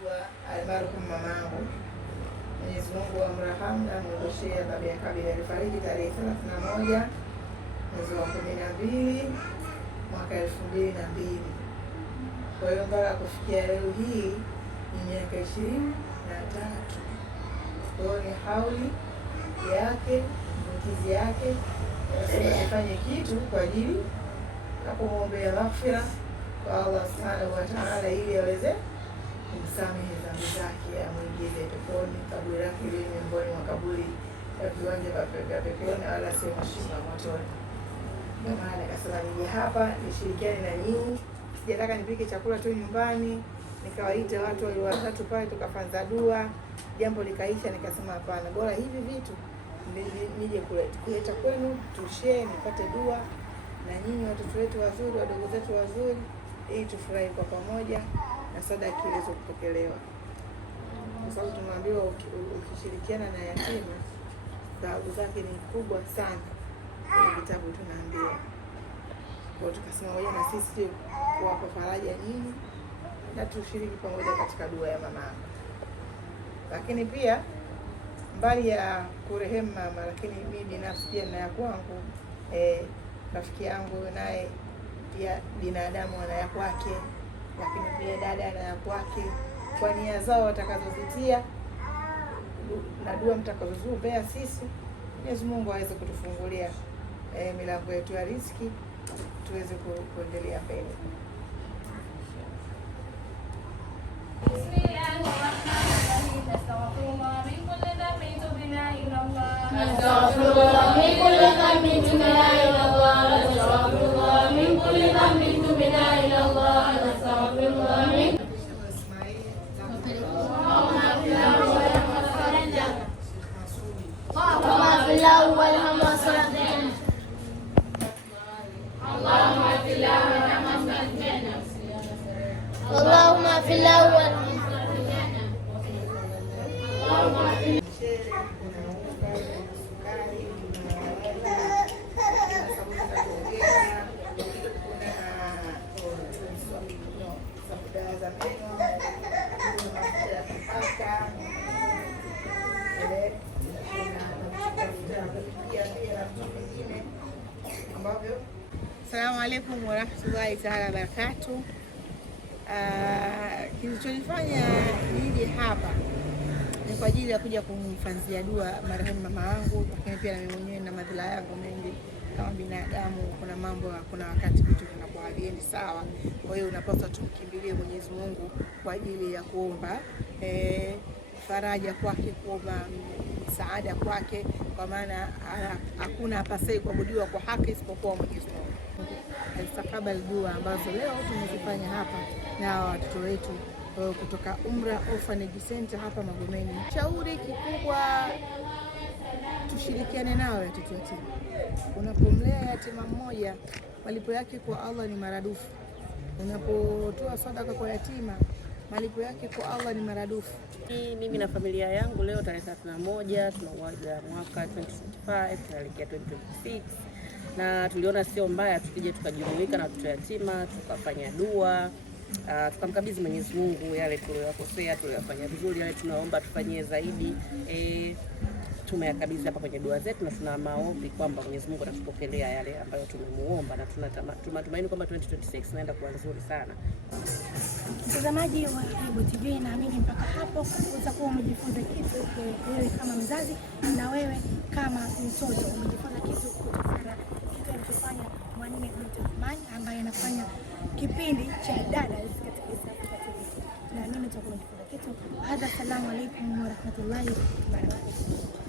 dua almarhum mamangu. Mwenyezi Mungu amrahamu na amrudishie adhabu ya kaburi. Alifariki tarehe 31 mwezi wa 12 mwaka 2002. Kwa hiyo mpaka kufikia leo hii ni miaka 23. Kwa hiyo ni hauli yake, mtizi yake, nasema nifanye kitu kwa ajili ya kumwombea maghfira kwa Allah Subhanahu wa Ta'ala, ili aweze kumsamehe dhambi zake, amwingize peponi. Kaburi lake ile miongoni mwa kaburi ya viwanja vya peponi, wala sio mashimo ya motoni. Ndio maana nikasema nije hapa nishirikiane na nyinyi. Sijataka nipike chakula tu nyumbani nikawaita watu wale watatu pale tukafanza dua, jambo likaisha. Nikasema hapana, bora hivi vitu nije kuleta kwenu, tushare, nipate dua na nyinyi, watoto wetu wazuri, wadogo zetu wazuri, ili tufurahi kwa pamoja na sadaka hizo kupokelewa. Kwa sababu tunaambiwa ukishirikiana na yatima thawabu zake ni kubwa sana. Kwenye vitabu tunaambiwa. Kwa hiyo tukasema wewe na sisi kuwapa faraja nyinyi na tushiriki pamoja katika dua ya mamangu. Lakini pia mbali ya kurehemu mama, lakini mimi binafsi pia na ya kwangu, rafiki yangu naye pia binadamu ana ya kwake, lakini pia dada ana ya kwake. Kwa nia zao watakazozitia na dua mtakazoziombea sisi, Mwenyezi Mungu aweze kutufungulia milango yetu ya riziki, tuweze kuendelea mbele. Allahumma fil awwal Assalamu alaikum warahmatullahi taala wabarakatuh. Kilichonifanya nije hapa ni kwa ajili ya kuja kumfanzia dua marehemu mama yangu, lakini pia na mimi mwenyewe na madhila yangu mengi kama binadamu. Kuna mambo, kuna wakati vitu vinakuwa haviendi sawa, kwa hiyo unapaswa tumkimbilie Mwenyezi Mungu kwa ajili ya kuomba faraja kwake, kuomba msaada kwake, kwa maana hakuna apasai kuabudiwa kwa haki isipokuwa Mwenyezi Mungu. Alistakabali dua ambazo leo tumezifanya hapa na watoto wetu kutoka Umra Orphanage Center hapa Magomeni. Shauri kikubwa tushirikiane nao watoto yatima. Unapomlea yatima mmoja, malipo yake kwa Allah ni maradufu. Unapotoa sadaka kwa yatima, malipo yake kwa Allah ni maradufu. Mimi na familia yangu leo tarehe 31 tunauaga mwaka 2025 tunaelekea 2026, na tuliona sio mbaya tukija tukajumuika na watoto yatima tukafanya dua, tukamkabidhi Mwenyezi Mungu yale tuliyokosea, tuliyofanya vizuri, yale tunaomba tufanyie zaidi, tumeyakabidhi hapa kwenye dua zetu, na tuna maombi kwamba Mwenyezi Mungu atatupokelea yale ambayo tumemuomba, na tunatumaini kwamba 2026 inaenda kuwa nzuri sana. Mtazamaji wa Aibu TV, naamini mpaka hapo utakuwa umejifunza kitu, wewe kama mzazi na wewe kama mtoto umejifunza kitu kutokana kitu alichofanya Mwalimu Abdulrahman ambaye anafanya kipindi cha dada katika East Africa TV. Naamini utakuwa umejifunza kitu. Hadha, assalamu alaikum warahmatullahi wabarakatuh.